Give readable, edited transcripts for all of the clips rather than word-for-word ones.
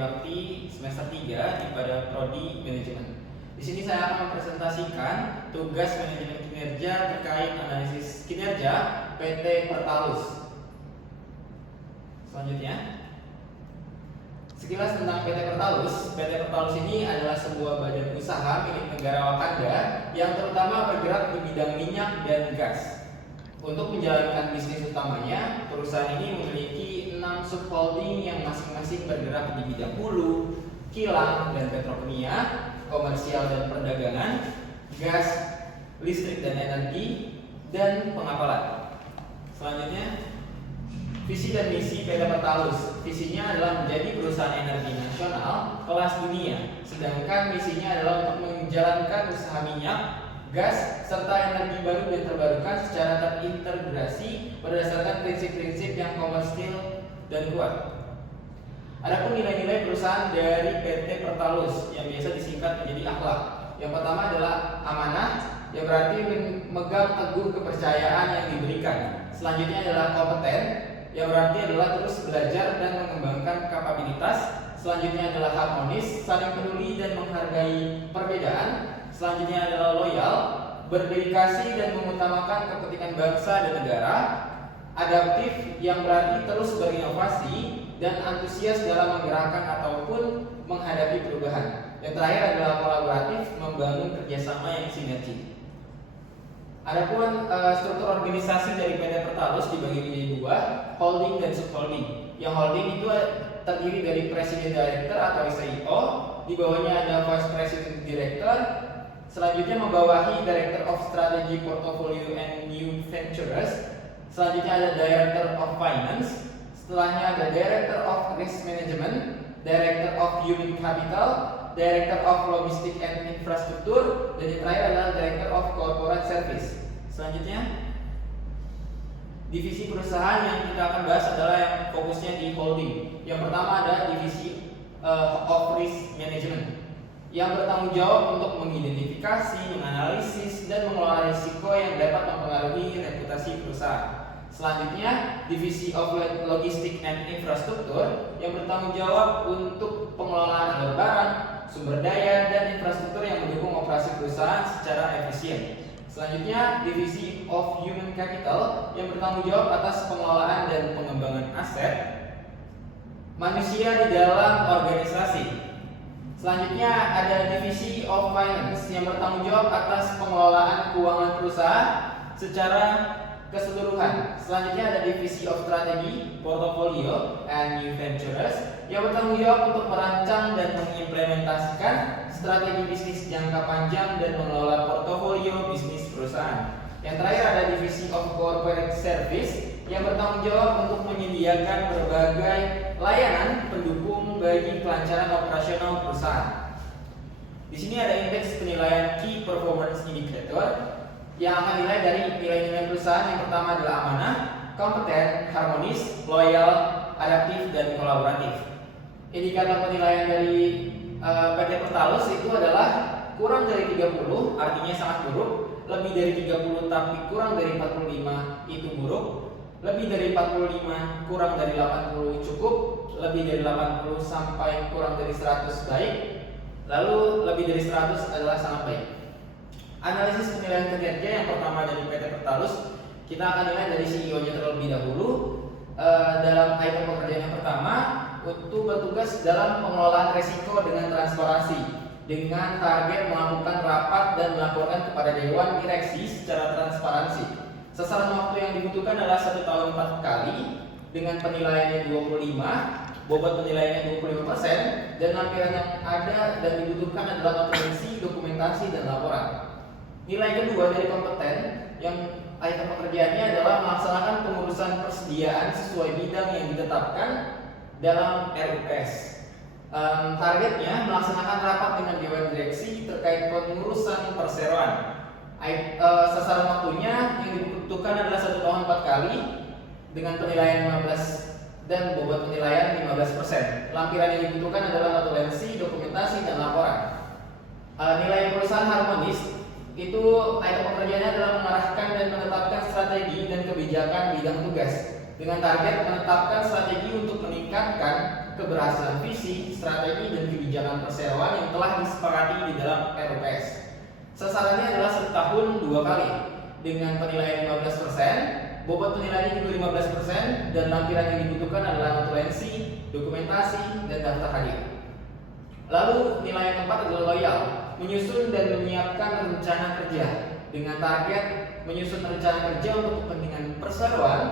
Bakti semester 3 pada prodi manajemen. Di sini saya akan mempresentasikan tugas manajemen kinerja terkait analisis kinerja PT Pertalus. Selanjutnya, sekilas tentang PT Pertalus. PT Pertalus ini adalah sebuah badan usaha milik negara Wakanda yang terutama bergerak di bidang minyak dan gas. Untuk menjalankan bisnis utamanya, perusahaan ini memiliki 6 subholding yang masing-masing bergerak di bidang hulu, kilang dan petrokimia, komersial dan perdagangan, gas, listrik dan energi, dan pengapalan. Selanjutnya, visi dan misi PT Pertalus. Visinya adalah menjadi perusahaan energi nasional kelas dunia, sedangkan misinya adalah untuk menjalankan usaha minyak, gas, serta energi baru dan terbarukan secara terintegrasi berdasarkan prinsip-prinsip yang komersil dan kuat. Adapun nilai-nilai perusahaan dari PT Pertalus yang biasa disingkat menjadi akhlak. Yang pertama adalah amanah, yang berarti memegang teguh kepercayaan yang diberikan. Selanjutnya adalah kompeten, yang berarti adalah terus belajar dan mengembangkan kapabilitas. Selanjutnya adalah harmonis, saling peduli dan menghargai perbedaan. Selanjutnya adalah loyal, berdedikasi dan mengutamakan kepentingan bangsa dan negara. Adaptif, yang berarti terus berinovasi dan antusias dalam menggerakkan ataupun menghadapi perubahan. Yang terakhir adalah kolaboratif, membangun kerjasama yang sinergi. Adapun struktur organisasi dari PT Pertalus dibagi menjadi dua, holding dan subholding. Yang holding itu terdiri dari presiden director atau CEO, di bawahnya ada vice president director. Selanjutnya membawahi Director of Strategy, Portfolio and New Ventures. Selanjutnya ada Director of Finance. Setelahnya ada Director of Risk Management, Director of Human Capital, Director of Logistic and Infrastructure, dan yang terakhir adalah Director of Corporate Service. Selanjutnya, divisi perusahaan yang kita akan bahas adalah yang fokusnya di holding. Yang pertama adalah divisi of Risk Management, yang bertanggung jawab untuk mengidentifikasi, menganalisis, dan mengelola risiko yang dapat mempengaruhi reputasi perusahaan. Selanjutnya, divisi of Logistic and Infrastructure, yang bertanggung jawab untuk pengelolaan alur barang, sumber daya, dan infrastruktur yang mendukung operasi perusahaan secara efisien. Selanjutnya, divisi of Human Capital, yang bertanggung jawab atas pengelolaan dan pengembangan aset manusia di dalam organisasi. Selanjutnya ada divisi of finance yang bertanggung jawab atas pengelolaan keuangan perusahaan secara keseluruhan. Selanjutnya ada divisi of strategy, portfolio, and new ventures yang bertanggung jawab untuk merancang dan mengimplementasikan strategi bisnis jangka panjang dan mengelola portofolio bisnis perusahaan. Yang terakhir ada divisi of corporate service yang bertanggung jawab untuk menyediakan berbagai layanan pendukung bagi kelancaran operasional perusahaan. Di sini ada indeks penilaian Key Performance Indicator yang akan dinilai dari nilai-nilai perusahaan. Yang pertama adalah amanah, kompeten, harmonis, loyal, adaptif, dan kolaboratif. Indikator penilaian dari PT Pertalus itu adalah kurang dari 30 artinya sangat buruk, lebih dari 30 tapi kurang dari 45 itu buruk, lebih dari 45 kurang dari 80 cukup, lebih dari 80 sampai kurang dari 100 baik, lalu lebih dari 100 adalah sangat baik. Analisis penilaian kinerja yang pertama dari PT Pertalus, kita akan nilai dari CEO-nya terlebih dahulu. Dalam item pekerjaan yang pertama, untuk bertugas dalam pengelolaan risiko dengan transparansi, dengan target melakukan rapat dan melaporkan kepada Dewan Direksi secara transparansi. Sasaran waktu yang dibutuhkan adalah 1 tahun 4 kali, dengan penilaiannya 25, bobot penilaiannya 25%, dan lampiran yang ada dan dibutuhkan adalah notulensi, dokumentasi, dan laporan. Nilai kedua dari kompeten yang item pekerjaannya adalah melaksanakan pengurusan persediaan sesuai bidang yang ditetapkan dalam RUPS. Targetnya melaksanakan rapat dengan Dewan Direksi terkait pengurusan perseroan. Sasaran waktunya yang dibutuhkan adalah 1 tahun 4 kali dengan penilaian 15 dan bobot penilaian 15%. Lampiran yang dibutuhkan adalah notulensi, dokumentasi, dan laporan. Nilai perusahaan harmonis itu item pekerjaannya adalah mengarahkan dan menetapkan strategi dan kebijakan bidang tugas dengan target menetapkan strategi untuk meningkatkan keberhasilan visi, strategi, dan kebijakan perseroan yang telah disepakati di dalam RUPS. Sasarannya adalah setahun 2 kali dengan penilaian 15%, bobot penilaiannya juga 15%, dan lampiran yang dibutuhkan adalah notulensi, dokumentasi, dan daftar hadir. Lalu nilai yang keempat adalah loyal, menyusun dan menyiapkan rencana kerja dengan target menyusun rencana kerja untuk kepentingan perseroan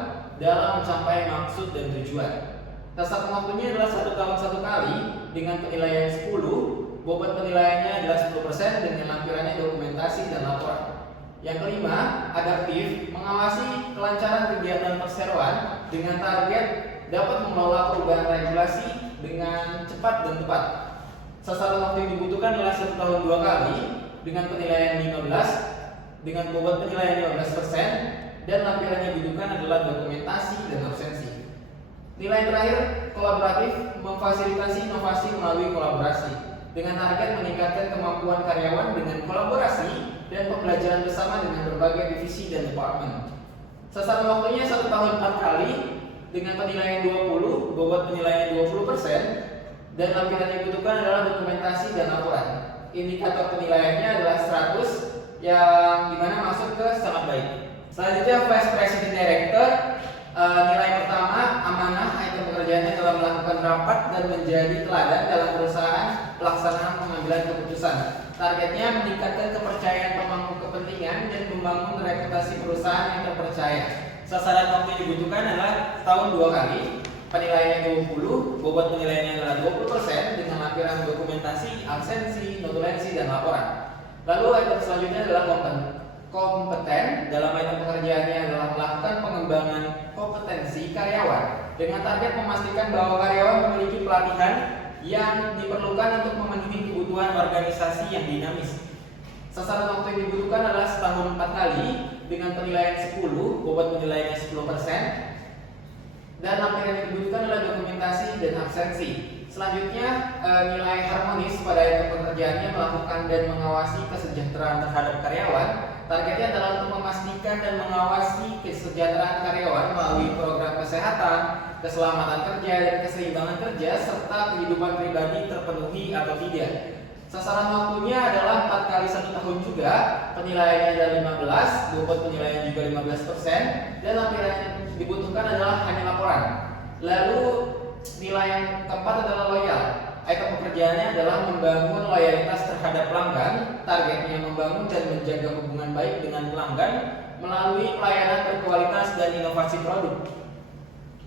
dalam mencapai maksud dan tujuan. Tenggat waktunya adalah 1 tahun 1 kali dengan penilaian 10, bobot penilaiannya adalah 10% dengan lampirannya dokumentasi dan laporan. Yang kelima, adaptif, mengawasi kelancaran kegiatan perseroan dengan target dapat mengelola perubahan regulasi dengan cepat dan tepat. Sasaran waktu yang dibutuhkan adalah 1 tahun 2 kali dengan penilaian 15, dengan bobot penilaian 15%, dan lampiran yang dibutuhkan adalah dokumentasi dan absensi. Nilai terakhir, kolaboratif, memfasilitasi inovasi melalui kolaborasi dengan target meningkatkan kemampuan karyawan dengan kolaborasi dan pembelajaran bersama dengan berbagai divisi dan departemen. Sasaran waktunya 1 tahun 4 kali dengan penilaian 20, bobot penilaian 20%, dan lampiran yang dibutuhkan adalah dokumentasi dan laporan. Indikator penilaiannya adalah 100, yang dimana masuk ke sangat baik. Selanjutnya Vice President Director, nilai pertama amanah, item pekerjaannya adalah melakukan rapat dan menjadi teladan dalam perusahaan pelaksanaan pengambilan keputusan. Targetnya meningkatkan kepercayaan pemangku kepentingan dan membangun reputasi perusahaan yang terpercaya. Sasaran waktu yang dibutuhkan adalah tahun 2 kali, penilaiannya 20, bobot penilaiannya adalah 20% dengan lampiran dokumentasi, absensi, notulensi, dan laporan. Lalu item selanjutnya adalah kompeten. Dalam item pekerjaannya adalah melakukan pengembangan kompetensi karyawan dengan target memastikan bahwa karyawan memiliki pelatihan yang diperlukan untuk memenuhi kebutuhan organisasi yang dinamis. Sasaran waktu yang dibutuhkan adalah setahun 4 kali dengan penilaian 10, bobot penilaiannya 10%, dan lampiran yang dibutuhkan adalah dokumentasi dan absensi. Selanjutnya, nilai harmonis pada item pekerjaannya melakukan dan mengawasi kesejahteraan terhadap karyawan. Targetnya adalah untuk memastikan dan mengawasi kesejahteraan karyawan melalui program kesehatan, keselamatan kerja, dan keseimbangan kerja, serta kehidupan pribadi terpenuhi atau tidak. Sasaran waktunya adalah 4 kali 1 tahun juga, penilaiannya adalah 15, bobot penilaian juga 15%, dan lampiran yang dibutuhkan adalah hanya laporan. Lalu nilai yang keempat adalah loyal. Item pekerjaannya adalah membangun loyalitas terhadap pelanggan. Targetnya membangun dan menjaga hubungan baik dengan pelanggan melalui pelayanan berkualitas dan inovasi produk.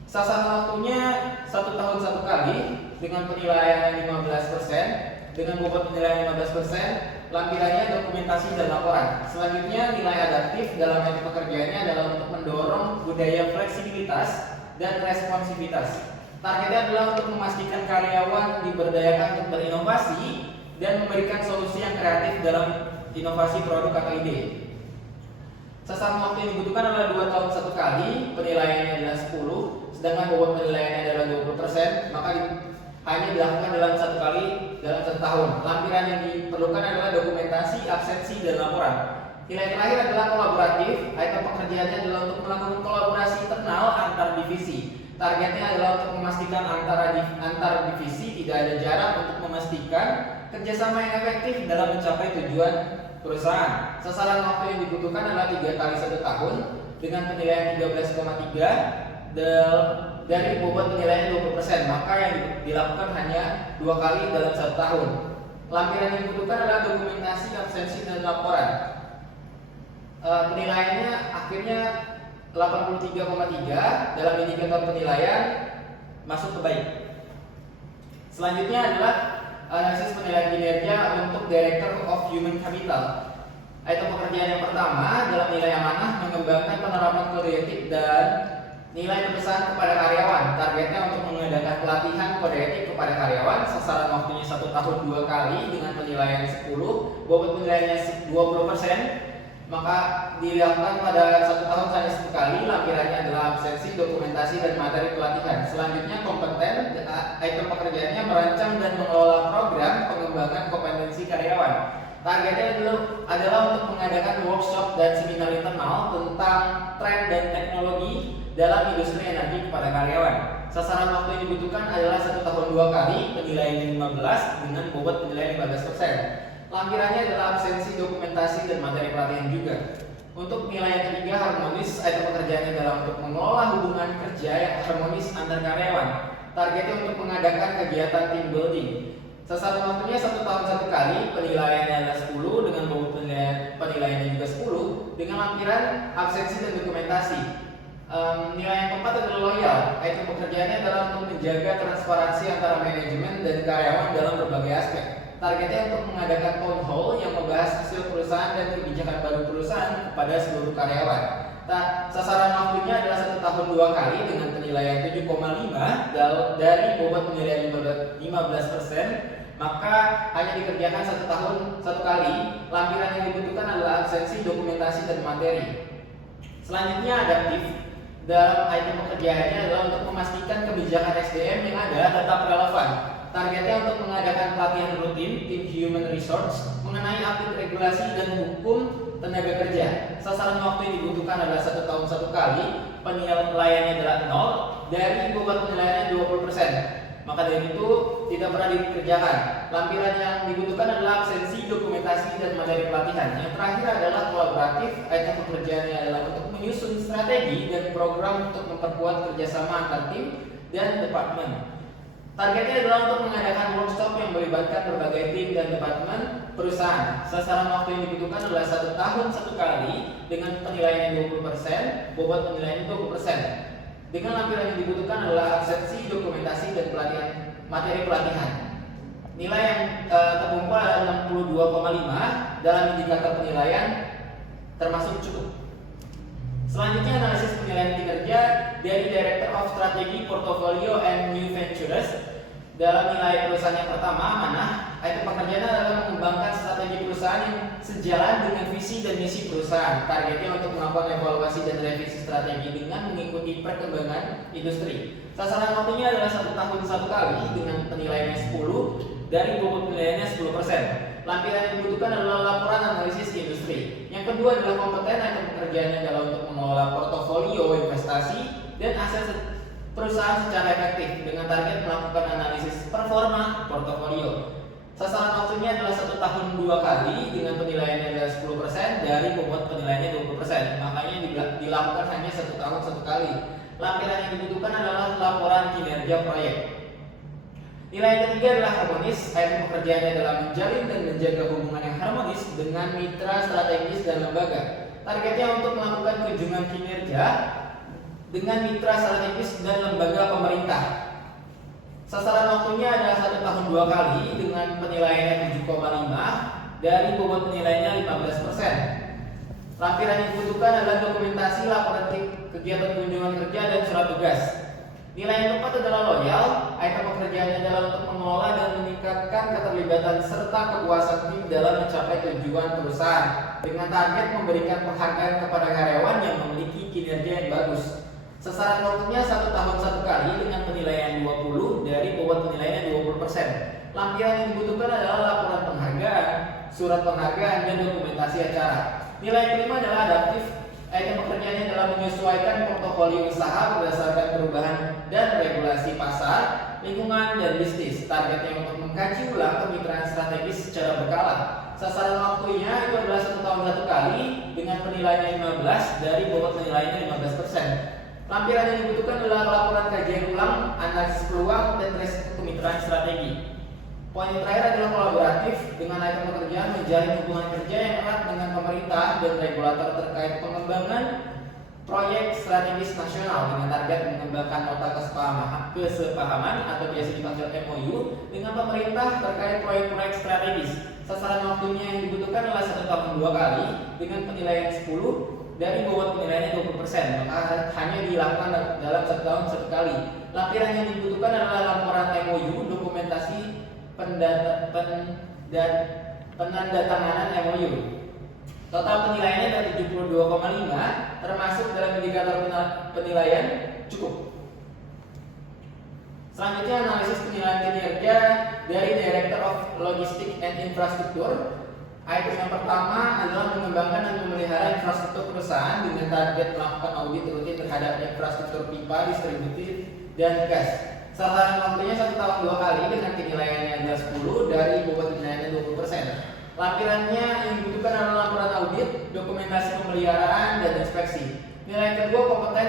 Sasaran waktunya 1 tahun 1 kali dengan penilaian 15%, dengan bobot penilaian 15%, lampirannya dokumentasi dan laporan. Selanjutnya, nilai adaptif dalam item pekerjaannya adalah untuk mendorong budaya fleksibilitas dan responsivitas. Targetnya adalah untuk memastikan karyawan diberdayakan untuk berinovasi dan memberikan solusi yang kreatif dalam inovasi produk atau ide. Sasaran waktu yang dibutuhkan adalah 2 tahun 1 kali, penilaiannya adalah 10, sedangkan bobot penilaiannya adalah 20%, maka hanya dilakukan dalam 1 kali dalam 1 tahun. Lampiran yang diperlukan adalah dokumentasi, absensi, dan laporan. Nilai terakhir adalah kolaboratif. Item pekerjaannya adalah untuk melakukan kolaborasi internal antar divisi. Targetnya adalah untuk memastikan antar divisi tidak ada jarak untuk memastikan kerjasama yang efektif dalam mencapai tujuan perusahaan. Sasaran waktu yang dibutuhkan adalah 3 kali 1 tahun dengan penilaian 13,3 dari bobot penilaian 20%, maka yang dilakukan hanya 2 kali dalam 1 tahun. Lampiran yang dibutuhkan adalah dokumentasi, absensi, dan laporan. Penilaiannya akhirnya 83,3 dalam indikator penilaian masuk ke baik. Selanjutnya adalah analisis penilaian kinerja untuk Director of Human Capital. Item pekerjaan yang pertama dalam nilai amanah mengembangkan penerapan kode etik dan nilai perusahaan kepada karyawan. Targetnya untuk mengadakan pelatihan kode etik kepada karyawan. Sasaran waktunya 1 tahun 2 kali dengan penilaian 10, bobot penilaiannya 20%. Maka dilakukan pada 1 tahun hanya 1 kali. Lampirannya adalah absensi, dokumentasi, dan materi pelatihan. Selanjutnya kompeten. Item pekerjaannya merancang dan mengelola program pengembangan kompetensi karyawan. Targetnya adalah untuk mengadakan workshop dan seminar internal tentang tren dan teknologi dalam industri energi kepada karyawan. Sasaran waktu yang dibutuhkan adalah 1 tahun 2 kali, penilaiannya 15 dengan bobot penilaian 15%. Lampirannya adalah absensi dokumentasi dan materi pelatihan juga. Untuk nilai yang ketiga, harmonis, item pekerjaannya adalah untuk mengelola hubungan kerja yang harmonis antar karyawan. Targetnya untuk mengadakan kegiatan team building. Sasaran waktunya 1 tahun 1 kali, penilaiannya adalah 10 dengan bobot penilaiannya juga 10 dengan lampiran absensi dan dokumentasi. Nilai yang keempat adalah loyal. Item pekerjaannya adalah untuk menjaga transparansi antara manajemen dan karyawan dalam berbagai aspek. Targetnya untuk mengadakan town hall yang membahas hasil perusahaan dan kebijakan baru perusahaan kepada seluruh karyawan. Sasaran waktunya adalah 1 tahun 2 kali dengan penilaian 7,5 dari bobot penilaian 15%. Maka hanya dikerjakan 1 tahun 1 kali. Lampiran yang dibutuhkan adalah absensi, dokumentasi, dan materi. Selanjutnya adaptif. Dalam item pekerjaannya adalah untuk memastikan kebijakan SDM yang ada tetap relevan. Targetnya untuk mengadakan pelatihan rutin tim human resource mengenai update regulasi dan hukum tenaga kerja. Sasaran waktu yang dibutuhkan adalah 1 tahun 1 kali. Penilaiannya adalah 0 dari bobot penilaiannya 20%. Maka dari itu tidak pernah dikerjakan. Lampiran yang dibutuhkan adalah absensi, dokumentasi, dan materi pelatihan. Yang terakhir adalah kolaboratif. Item pekerjaannya adalah untuk menyusun strategi dan program untuk memperkuat kerjasama antar tim dan departemen. Targetnya adalah untuk mengadakan workshop yang melibatkan berbagai tim dan departemen perusahaan. Sasaran waktu yang dibutuhkan adalah 1 tahun 1 kali dengan penilaian 20%, bobot penilaian 20%. Dengan lampiran yang dibutuhkan adalah absensi, dokumentasi, dan materi pelatihan. Nilai yang terkumpul adalah 62,5 dalam indikator penilaian termasuk cukup. Selanjutnya analisis penilaian kinerja dari Director of Strategy, Portfolio and New Ventures. Dalam nilai perusahaan yang pertama, mana item pekerjaan adalah mengembangkan strategi perusahaan yang sejalan dengan visi dan misi perusahaan. Targetnya untuk melakukan evaluasi dan revisi strategi dengan mengikuti perkembangan industri. Sasaran waktunya adalah 1 tahun 1 kali dengan penilaiannya 10 dari bobot penilaiannya 10%. Lampiran yang dibutuhkan adalah laporan analisis industri. Yang kedua adalah kompeten. Item pekerjaannya adalah untuk mengelola portofolio investasi dan aset perusahaan secara efektif dengan target melakukan analisis performa portofolio. Sasaran waktunya adalah 1 tahun 2 kali dengan penilaiannya adalah 10% dari bobot penilaiannya 20%. Makanya dilakukan hanya 1 tahun 1 kali. Lampiran yang dibutuhkan adalah laporan kinerja proyek. Nilai yang ketiga adalah harmonis. Item pekerjaannya adalah menjalin dan menjaga hubungan yang harmonis dengan mitra strategis dan lembaga. Targetnya untuk melakukan kunjungan kinerja dengan mitra strategis dan lembaga pemerintah. Sasaran waktunya adalah 1 tahun 2 kali dengan penilaiannya 7,5 dari bobot penilaiannya 15%. Lampiran yang dibutuhkan adalah dokumentasi, laporan kegiatan kunjungan kerja, dan surat tugas. Nilai yang keempat adalah loyal. Item pekerjaannya adalah untuk mengelola dan meningkatkan keterlibatan serta kepuasan tim dalam mencapai tujuan perusahaan dengan target memberikan penghargaan kepada karyawan yang memiliki kinerja yang bagus. Sasaran waktunya 1 tahun 1 kali dengan penilaian 20 dari bobot penilaiannya 20%. Lampiran yang dibutuhkan adalah laporan penghargaan, surat penghargaan, dan dokumentasi acara. Nilai kelima adalah adaptif. Item pekerjaannya adalah menyesuaikan portofolio usaha berdasarkan perubahan dan regulasi pasar, lingkungan, dan bisnis. Targetnya untuk mengkaji ulang kemitraan strategis secara berkala. Sasaran waktunya itu adalah 1 tahun 1 kali dengan penilaiannya 15 dari bobot penilaiannya 15%. Lampiran yang dibutuhkan adalah laporan kajian ulang, analisis peluang, dan resiko kemitraan strategi. Poin yang terakhir adalah kolaboratif. Dengan item pekerjaan menjalin hubungan kerja yang erat dengan pemerintah dan regulator terkait pengembangan proyek strategis nasional dengan target mengembangkan nota kesepahaman atau biasa dipanggil MOU dengan pemerintah terkait proyek-proyek strategis. Sasaran waktunya yang dibutuhkan adalah 1 tahun 2 kali dengan penilaian 10 dari bobot penilaiannya 20%. Maka hanya dilakukan dalam 1 tahun 1 kali. Lampiran yang dibutuhkan adalah laporan MOU, dokumentasi penandatanganan MOU. Total penilaiannya ada 72,5 termasuk dalam indikator penilaian cukup. Selanjutnya analisis penilaian kinerja dari Director of Logistics and Infrastructure. Item yang pertama adalah mengembangkan dan memelihara infrastruktur perusahaan dengan target melakukan audit rutin terhadap infrastruktur pipa, dan gas. Sasaran waktunya 1 tahun 2 kali dengan penilaiannya adalah 10 dari bobot penilaiannya 20%. Lampirannya yang dibutuhkan adalah laporan audit, dokumentasi pemeliharaan, dan inspeksi. Nilai kedua kompeten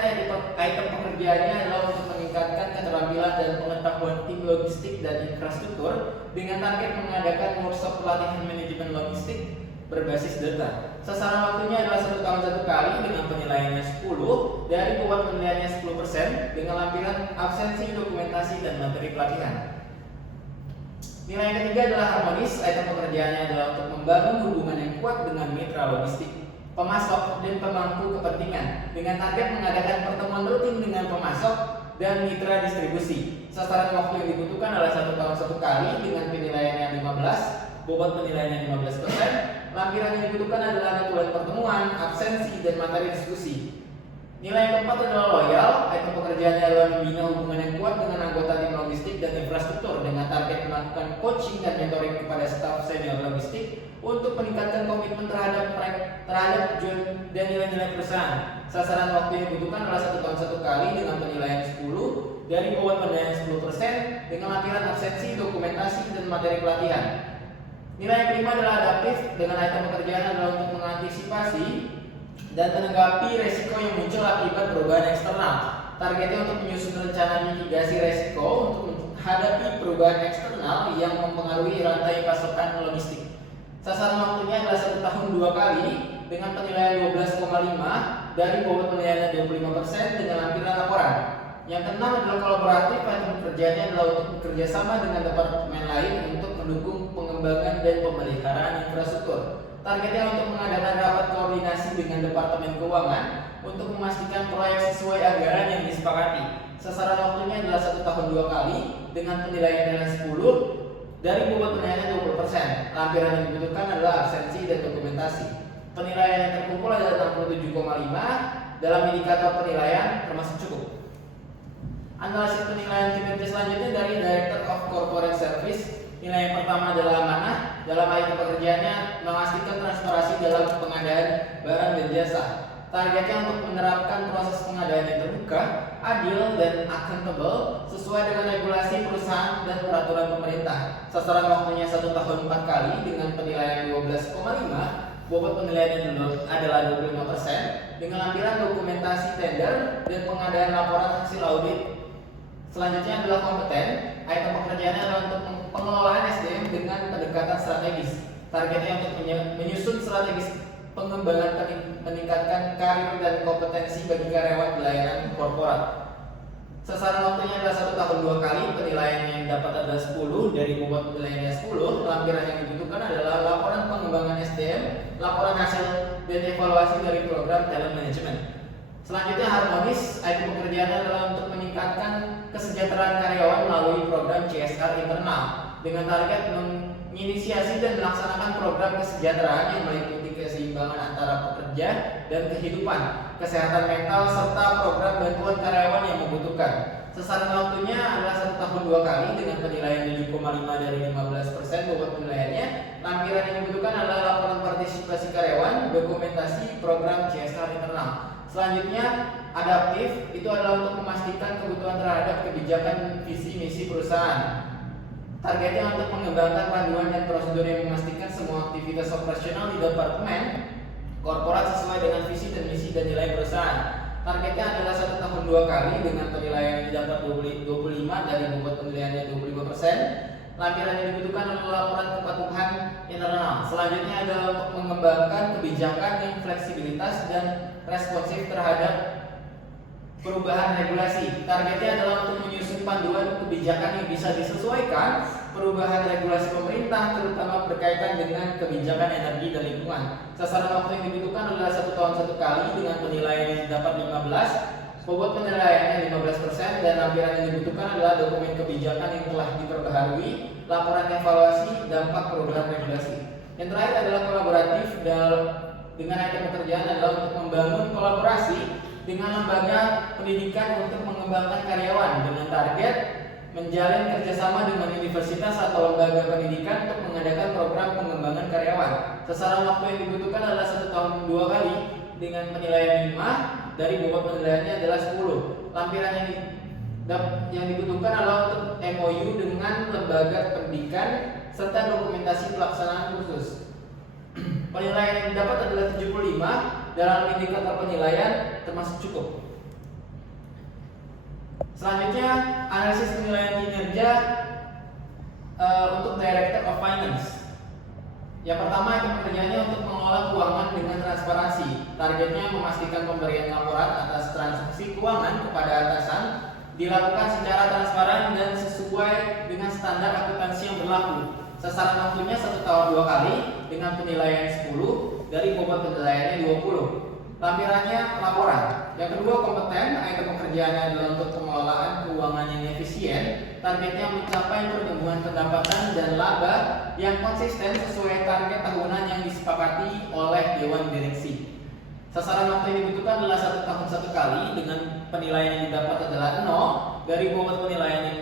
item pekerjaannya adalah untuk meningkatkan keterampilan dan pengetahuan tim logistik dan infrastruktur dengan target mengadakan workshop pelatihan manajemen logistik berbasis data. Sasaran waktunya adalah 1 tahun 1 kali dengan penilaiannya 10 dari bobot penilaiannya 10% dengan lampiran absensi, dokumentasi, dan materi pelatihan. Nilai yang ketiga adalah harmonis. Item pekerjaannya adalah untuk membangun hubungan yang kuat dengan mitra logistik, pemasok, dan pemangku kepentingan dengan target mengadakan pertemuan rutin dengan pemasok dan mitra distribusi. Sasaran waktu yang dibutuhkan adalah 1 tahun 1 kali dengan penilaiannya 15, bobot penilaiannya 15%. Lampiran yang dibutuhkan adalah jadwal pertemuan, absensi, dan materi diskusi. Nilai yang keempat adalah loyal. Item pekerjaannya adalah membina hubungan yang kuat dengan anggota tim logistik dan infrastruktur dengan target melakukan coaching dan mentoring kepada staf senior logistik untuk meningkatkan komitmen terhadap tujuan dan nilai-nilai perusahaan. Sasaran waktu yang dibutuhkan adalah 1 tahun 1 kali dengan penilaian 10 dari bobot penilaian 10% dengan lampiran absensi, dokumentasi, dan materi pelatihan. Nilai yang kelima adalah adaptif. Dengan item pekerjaan adalah untuk mengantisipasi dan menanggapi resiko yang muncul akibat perubahan eksternal. Targetnya untuk menyusun rencana mitigasi resiko untuk menghadapi perubahan eksternal yang mempengaruhi rantai pasokan logistik. Sasaran waktunya adalah 1 tahun 2 kali dengan penilaian 12,5 dari bobot penilaian 25% dengan lampiran laporan. Yang keenam adalah kolaboratif. Item pekerjaannya adalah untuk bekerja sama dengan departemen lain untuk mendukung pengembangan dan pemeliharaan infrastruktur. Targetnya untuk mengadakan rapat koordinasi dengan Departemen Keuangan untuk memastikan proyek sesuai anggaran yang disepakati. Sasaran waktunya adalah 1 tahun 2 kali dengan penilaian 10 dari bobot penilaiannya 20%. Lampiran yang dibutuhkan adalah absensi dan dokumentasi. Penilaian yang terkumpul adalah 67,5 dalam indikator penilaian termasuk cukup. Analisis penilaian kinerja selanjutnya dari Director of Corporate Service. Nilai yang pertama adalah amanah. Dalam item pekerjaannya memastikan transparansi dalam pengadaan barang dan jasa. Targetnya untuk menerapkan proses pengadaan yang terbuka, adil, dan accountable sesuai dengan regulasi perusahaan dan peraturan pemerintah. Sasaran waktunya 1 tahun 4 kali dengan penilaian 12,5. Bobot penilaian adalah 25% dengan lampiran dokumentasi tender dan pengadaan laporan hasil audit. Selanjutnya adalah kompeten. Item pekerjaannya adalah untuk pengelolaan SDM dengan pendekatan strategis. Targetnya untuk menyusun strategis pengembangan meningkatkan karir dan kompetensi bagi karyawan di layanan korporat. Sasaran waktunya adalah 1 tahun 2 kali. Penilaian yang dapat adalah 10 dari bobot penilaiannya 10. Lampiran yang dibutuhkan adalah laporan pengembangan SDM, laporan hasil, dan evaluasi dari program talent management. Selanjutnya harmonis. Item pekerjaannya adalah untuk meningkatkan kesejahteraan karyawan melalui program CSR internal dengan target menginisiasi dan melaksanakan program kesejahteraan yang meliputi keseimbangan antara pekerja dan kehidupan, kesehatan mental, serta program bantuan karyawan yang membutuhkan. Sasaran waktunya adalah 1 tahun 2 kali dengan penilaian 7,5 dari 15% bobot penilaiannya. Lampiran yang dibutuhkan adalah laporan partisipasi karyawan, dokumentasi program CSR internal. Selanjutnya, adaptif. Itu adalah untuk memastikan kebutuhan terhadap kebijakan visi misi perusahaan. Targetnya untuk mengembangkan panduan dan prosedur yang memastikan semua aktivitas operasional di departemen korporat sesuai dengan visi dan misi dan nilai perusahaan. Targetnya adalah 1 tahun 2 kali dengan penilaian yang didapat 25 dari bobot penilaiannya 25%. Lampiran yang dibutuhkan adalah laporan kepatuhan internal. Selanjutnya adalah untuk mengembangkan kebijakan yang fleksibilitas dan responsif terhadap perubahan regulasi. Targetnya adalah untuk menyusun panduan kebijakan yang bisa disesuaikan perubahan regulasi pemerintah, terutama berkaitan dengan kebijakan energi dan lingkungan. Sasaran waktu yang dibutuhkan adalah 1 tahun 1 kali dengan penilaian yang dapat 15. Bobot penilaiannya 15% dan lampiran yang dibutuhkan adalah dokumen kebijakan yang telah diperbaharui, laporan evaluasi dampak perubahan regulasi. Yang terakhir adalah kolaboratif. Dengan item pekerjaan adalah untuk membangun kolaborasi dengan lembaga pendidikan untuk mengembangkan karyawan dengan target menjalin kerjasama dengan universitas atau lembaga pendidikan untuk mengadakan program pengembangan karyawan. Sasaran waktu yang dibutuhkan adalah 1 tahun 2 kali dengan penilaian 5 dari bobot penilaiannya adalah 10. Lampiran yang Yang dibutuhkan adalah untuk MOU dengan lembaga pendidikan serta dokumentasi pelaksanaan kursus. Penilaian yang didapat adalah 75 dalam indikator penilaian termasuk cukup. Selanjutnya, analisis penilaian kinerja untuk Director of Finance. Yang pertama, itu pekerjaannya untuk mengelola keuangan dengan transparansi. Targetnya memastikan pemberian laporan atas transaksi keuangan kepada atasan dilakukan secara transparan dan sesuai dengan standar akuntansi yang berlaku. Sasaran waktunya 1 tahun 2 kali dengan penilaian 10 dari bobot penilaiannya 20. Lampirannya laporan. Yang kedua, kompeten. Item pekerjaannya adalah untuk pengelolaan keuangan yang efisien. Targetnya mencapai pertumbuhan pendapatan dan laba yang konsisten sesuai target tahunan yang disepakati oleh Dewan Direksi. Sasaran waktu yang dibutuhkan adalah 1 tahun 1 kali dengan penilaian yang didapat adalah 0 dari bobot penilaian yang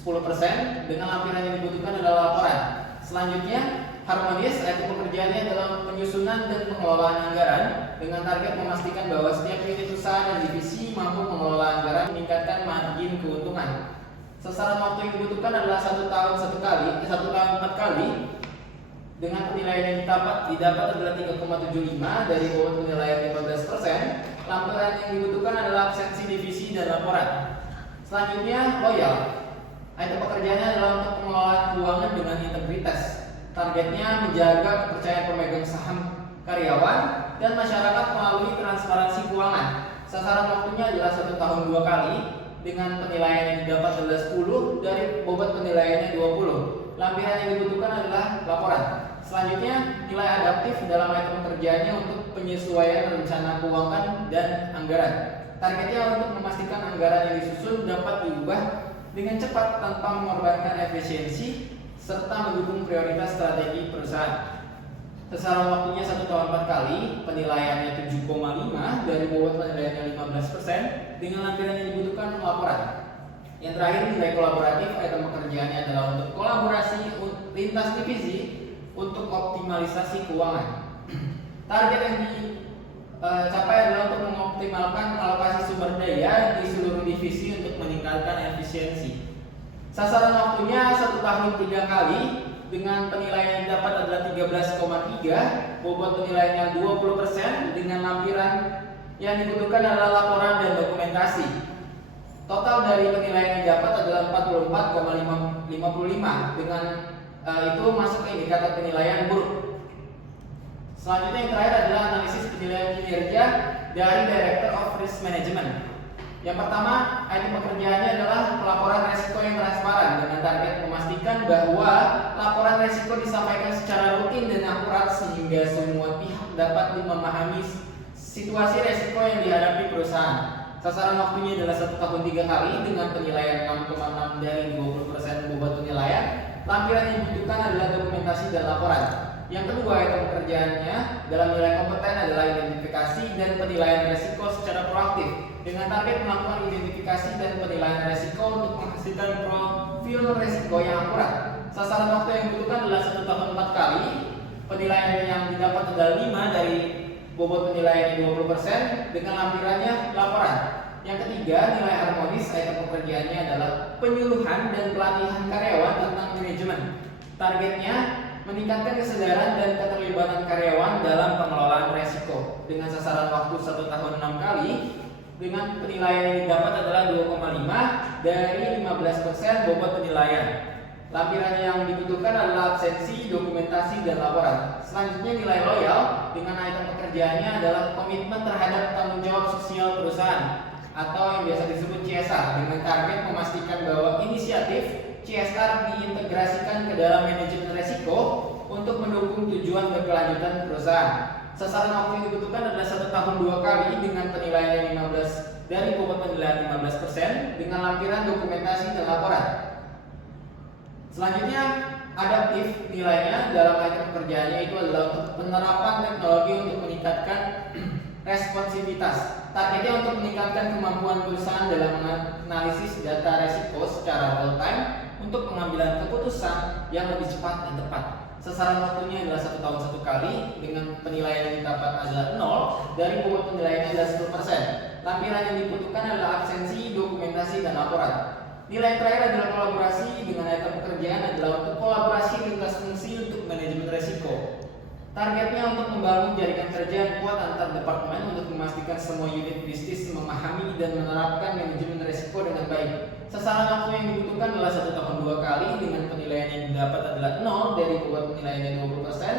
10% dengan lampiran yang dibutuhkan adalah laporan. Selanjutnya, harmonis. Item pekerjaannya adalah penyusunan dan pengelolaan anggaran dengan target memastikan bahwa setiap unit usaha dan divisi mampu mengelola anggaran meningkatkan margin keuntungan. Sasaran waktu yang dibutuhkan adalah 1 tahun 1 kali, 1 tahun 4 kali dengan penilaian yang didapat adalah 3,75 dari bobot penilaian 15%. Lampiran yang dibutuhkan adalah absensi divisi dan laporan. Selanjutnya, loyal. Item pekerjaannya adalah untuk pengelolaan keuangan dengan integritas. Targetnya menjaga kepercayaan pemegang saham karyawan dan masyarakat melalui transparansi keuangan. Sasaran waktunya adalah 1 tahun 2 kali dengan penilaian yang didapat adalah 10 dari bobot penilaiannya 20. Lampiran yang dibutuhkan adalah laporan. Selanjutnya, nilai adaptif dalam item pekerjaannya untuk penyesuaian rencana keuangan dan anggaran. Targetnya untuk memastikan anggaran yang disusun dapat diubah dengan cepat tanpa mengorbankan efisiensi serta mendukung prioritas strategi perusahaan. Sasaran waktunya 1 tahun 4 kali, penilaiannya 7,5 dari bobot penilaiannya 15% dengan lampiran yang dibutuhkan laporan. Yang terakhir, nilai kolaboratif. Item pekerjaannya adalah untuk kolaborasi lintas divisi untuk optimalisasi keuangan. Target yang dicapai adalah untuk mengoptimalkan alokasi sumber daya di seluruh divisi untuk meningkatkan efisiensi. Sasaran waktunya 1 tahun 3 kali dengan penilaian yang dapat adalah 13,3, bobot penilaiannya 20% dengan lampiran yang dibutuhkan adalah laporan dan dokumentasi. Total dari penilaian yang dapat adalah 44,55 dengan itu masuk ke indikator penilaian buruk. Selanjutnya yang terakhir adalah analisis penilaian kinerja dari Director of Risk Management. Yang pertama, item pekerjaannya adalah pelaporan resiko yang transparan dengan target memastikan bahwa laporan resiko disampaikan secara rutin dan akurat sehingga semua pihak dapat memahami situasi resiko yang dihadapi perusahaan. Sasaran waktunya adalah 1 tahun 3 kali dengan penilaian 6,6 dari 20% bobot penilaian. Lampiran yang dibutuhkan adalah dokumentasi dan laporan. Yang kedua, item pekerjaannya dalam nilai kompeten adalah identifikasi dan penilaian resiko secara proaktif dengan target melakukan identifikasi dan penilaian resiko untuk menghasilkan profil resiko yang akurat. Sasaran waktu yang dibutuhkan adalah 1 tahun 4 kali. Penilaian yang didapat adalah 5 dari bobot penilaian 20% dengan lampirannya laporan. Yang ketiga, nilai harmonis. Item pekerjaannya adalah penyuluhan dan pelatihan karyawan tentang manajemen. Targetnya meningkatkan kesadaran dan keterlibatan karyawan dalam pengelolaan resiko dengan sasaran waktu 1 tahun 6 kali dengan penilaian yang didapat adalah 2,5 dari 15% bobot penilaian. Lampiran yang dibutuhkan adalah absensi, dokumentasi, dan laporan. Selanjutnya, nilai loyal dengan item pekerjaannya adalah komitmen terhadap tanggung jawab sosial perusahaan atau yang biasa disebut CSR dengan target memastikan bahwa inisiatif CSR diintegrasikan ke dalam manajemen resiko untuk mendukung tujuan berkelanjutan perusahaan. Sasaran waktu yang dibutuhkan adalah 1 tahun 2 kali dengan penilaian 15 dari bobot penilaian 15% dengan lampiran dokumentasi dan laporan. Selanjutnya, adaptif. Nilainya dalam item pekerjaannya itu adalah untuk penerapan teknologi untuk meningkatkan responsivitas. Targetnya untuk meningkatkan kemampuan perusahaan dalam menganalisis data resiko secara real time untuk pengambilan keputusan yang lebih cepat dan tepat. Sasaran waktunya adalah 1 tahun 1 kali dengan penilaian yang didapat adalah 0 dari bobot penilaiannya adalah 10%. Lampiran yang dibutuhkan adalah absensi, dokumentasi, dan laporan. Nilai terakhir adalah kolaborasi, dengan item pekerjaan adalah untuk kolaborasi lintas fungsi untuk manajemen resiko. Targetnya untuk membangun jaringan kerja yang kuat antar departemen untuk memastikan semua unit bisnis memahami dan menerapkan manajemen resiko dengan baik. Sasaran waktu yang dibutuhkan adalah 1 tahun 2 kali, dengan penilaian yang didapat adalah 0 dari buat penilaiannya 20%,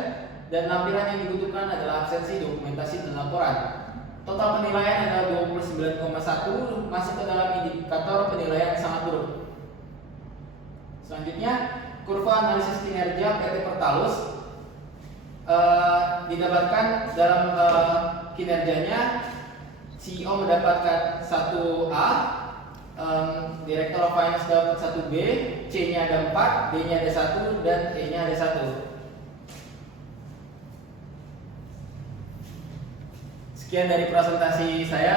dan lampiran yang dibutuhkan adalah absensi, dokumentasi, dan laporan. Total penilaian adalah 29,1, masuk ke dalam indikator penilaian sangat buruk. Selanjutnya, kurva analisis kinerja PT Pertalus didapatkan dalam kinerjanya. CEO mendapatkan 1A, Director of Finance dapat 1B, C-nya ada 4, D-nya ada 1, dan E-nya ada 1. Sekian dari presentasi saya.